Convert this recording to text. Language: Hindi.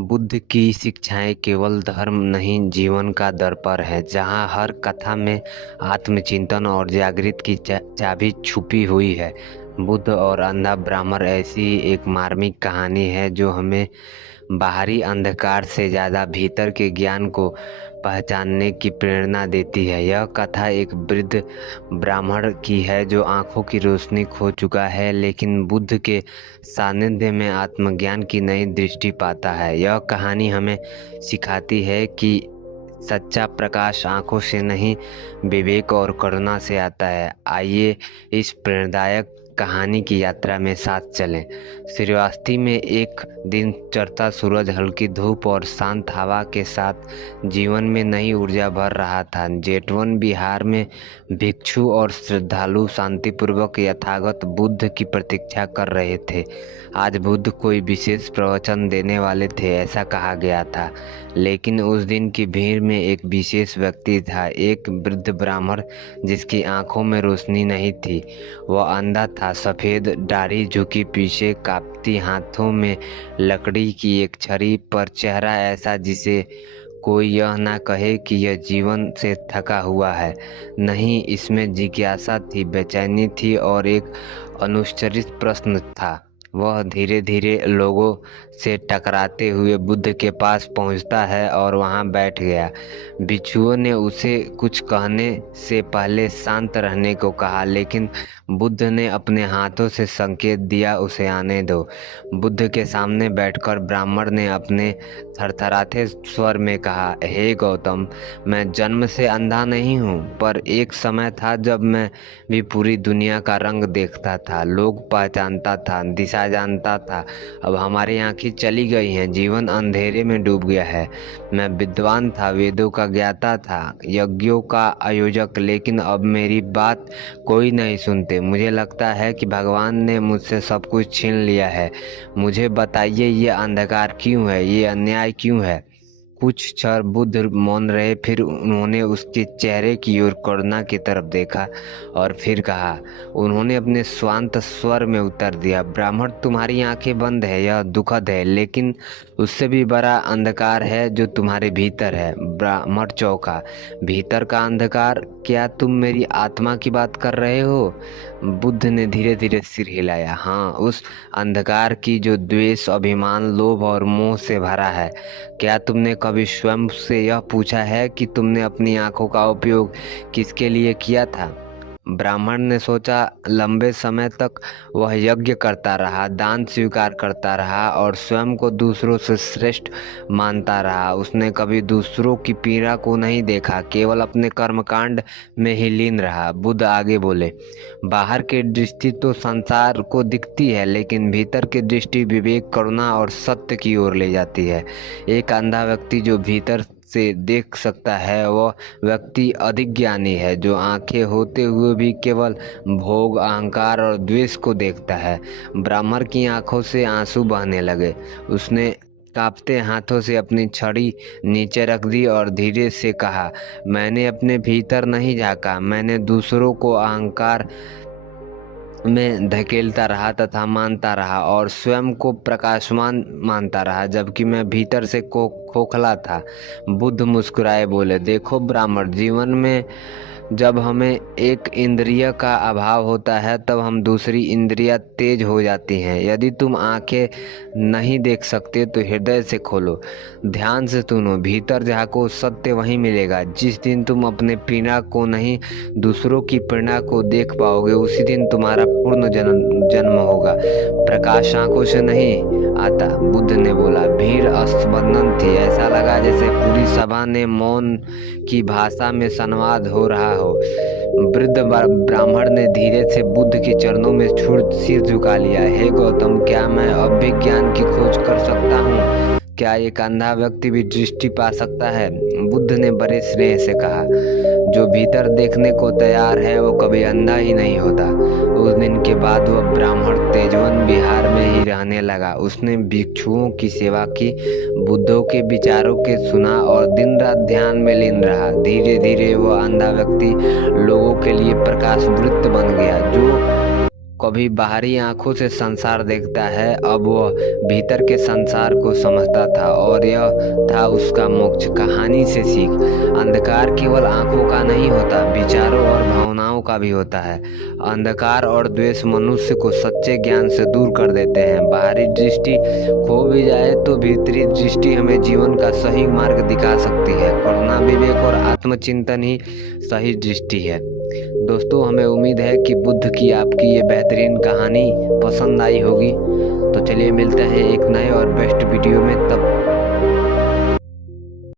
बुद्ध की शिक्षाएं केवल धर्म नहीं, जीवन का दर्पण है, जहां हर कथा में आत्मचिंतन और जागृति की चाबी छुपी हुई है। बुद्ध और अंधा ब्राह्मण ऐसी ही एक मार्मिक कहानी है जो हमें बाहरी अंधकार से ज्यादा भीतर के ज्ञान को पहचानने की प्रेरणा देती है। यह कथा एक वृद्ध ब्राह्मण की है जो आंखों की रोशनी खो चुका है, लेकिन बुद्ध के सानिध्य में आत्मज्ञान की नई दृष्टि पाता है। यह कहानी हमें सिखाती है कि सच्चा प्रकाश आंखों से नहीं, विवेक और करुणा से आता है। आइए इस प्रेरणादायक कहानी की यात्रा में साथ चलें। श्रीवास्ती में एक दिन चढ़ता सूरज हल्की धूप और शांत हवा के साथ जीवन में नई ऊर्जा भर रहा था। जेठवन बिहार में भिक्षु और श्रद्धालु शांतिपूर्वक यथागत बुद्ध की प्रतीक्षा कर रहे थे। आज बुद्ध कोई विशेष प्रवचन देने वाले थे, ऐसा कहा गया था। लेकिन उस दिन की भीड़ में एक विशेष व्यक्ति था, एक वृद्ध ब्राह्मण जिसकी आंखों में रोशनी नहीं थी। वह अंधा था, सफ़ेद दाढ़ी झुकी पीछे, कांपती हाथों में लकड़ी की एक छड़ी, पर चेहरा ऐसा जिसे कोई यह ना कहे कि यह जीवन से थका हुआ है। नहीं, इसमें जिज्ञासा थी, बेचैनी थी और एक अनुच्चरित प्रश्न था। वह धीरे धीरे लोगों से टकराते हुए बुद्ध के पास पहुंचता है और वहां बैठ गया। भिक्षुओं ने उसे कुछ कहने से पहले शांत रहने को कहा, लेकिन बुद्ध ने अपने हाथों से संकेत दिया, उसे आने दो। बुद्ध के सामने बैठकर ब्राह्मण ने अपने थरथराते स्वर में कहा, हे गौतम, मैं जन्म से अंधा नहीं हूँ, पर एक समय था जब मैं भी पूरी दुनिया का रंग देखता था, लोग पहचानता था, दिशा जानता था। अब हमारी आंखें चली गई हैं, जीवन अंधेरे में डूब गया है। मैं विद्वान था, वेदों का ज्ञाता था, यज्ञों का आयोजक, लेकिन अब मेरी बात कोई नहीं सुनते। मुझे लगता है कि भगवान ने मुझसे सब कुछ छीन लिया है। मुझे बताइए, ये अंधकार क्यों है, ये अन्याय क्यों है? कुछ क्षण बुद्ध मौन रहे, फिर उन्होंने उसके चेहरे की ओर करुणा की तरफ देखा और फिर कहा। उन्होंने अपने शांत स्वर में उत्तर दिया, ब्राह्मण, तुम्हारी आंखें बंद है, यह दुखद है, लेकिन उससे भी बड़ा अंधकार है जो तुम्हारे भीतर है। ब्राह्मण चौंका। भीतर का अंधकार? क्या तुम मेरी आत्मा की बात कर रहे हो? बुद्ध ने धीरे धीरे सिर हिलाया। हाँ, उस अंधकार की जो द्वेष, अभिमान, लोभ और मोह से भरा है। क्या तुमने कभी स्वयं से यह पूछा है कि तुमने अपनी आंखों का उपयोग किसके लिए किया था? ब्राह्मण ने सोचा। लंबे समय तक वह यज्ञ करता रहा, दान स्वीकार करता रहा और स्वयं को दूसरों से श्रेष्ठ मानता रहा। उसने कभी दूसरों की पीड़ा को नहीं देखा, केवल अपने कर्मकांड में ही लीन रहा। बुद्ध आगे बोले, बाहर की दृष्टि तो संसार को दिखती है, लेकिन भीतर की दृष्टि विवेक, करुणा और सत्य की ओर ले जाती है। एक अंधा व्यक्ति जो भीतर से देख सकता है, वह व्यक्ति अधिक ज्ञानी है, जो आंखें होते हुए भी केवल भोग, अहंकार और द्वेष को देखता है। ब्राह्मण की आंखों से आंसू बहने लगे। उसने कांपते हाथों से अपनी छड़ी नीचे रख दी और धीरे से कहा, मैंने अपने भीतर नहीं झांका, मैंने दूसरों को अहंकार में धकेलता रहा तथा मानता रहा और स्वयं को प्रकाशमान मानता रहा, जबकि मैं भीतर से खोखला था। बुद्ध मुस्कुराए बोले, देखो ब्राह्मण, जीवन में जब हमें एक इंद्रिय का अभाव होता है, तब हम दूसरी इंद्रियां तेज हो जाती हैं। यदि तुम आंखें नहीं देख सकते तो हृदय से खोलो, ध्यान से सुनो, भीतर झांको, सत्य वहीं मिलेगा। जिस दिन तुम अपने पीड़ा को नहीं, दूसरों की पीड़ा को देख पाओगे, उसी दिन तुम्हारा पूर्ण जन्म होगा। प्रकाश आंखों से नहीं आता, बुद्ध ने बोला। भीड़ स्तब्ध थी, ऐसा लगा जैसे पूरी सभा ने मौन की भाषा में संवाद हो रहा हो। वृद्ध ब्राह्मण ने धीरे से बुद्ध के चरणों में सिर झुका लिया। हे गौतम, क्या मैं अब भी ज्ञान की खोज कर सकता हूँ? क्या एक अंधा व्यक्ति भी दृष्टि पा सकता है? बुद्ध ने बड़े स्नेह से कहा, जो भीतर देखने को तैयार है वो कभी अंधा ही नहीं होता। उस दिन के बाद वह ब्राह्मण तेजवन बिहार में ही रहने लगा। उसने भिक्षुओं की सेवा की, बुद्धों के विचारों के सुना और दिन रात ध्यान में लीन रहा। धीरे धीरे वह अंधा व्यक्ति लोगों के लिए प्रकाश वृत्त बन गया, जो कभी बाहरी आंखों से संसार देखता है, अब वह भीतर के संसार को समझता था और यह था उसका मोक्ष। कहानी से सीख। अंधकार केवल आंखों का नहीं होता, विचारों और भावनाओं का भी होता है। अंधकार और द्वेष मनुष्य को सच्चे ज्ञान से दूर कर देते हैं। बाहरी दृष्टि खो भी जाए तो भीतरी दृष्टि हमें जीवन का सही मार्ग दिखा सकती है। करुणा, विवेक और आत्मचिंतन ही सही दृष्टि है। दोस्तों, हमें उम्मीद है कि बुद्ध की आपकी ये बेहतरीन कहानी पसंद आई होगी। तो चलिए मिलते हैं एक नए और बेस्ट वीडियो में, तब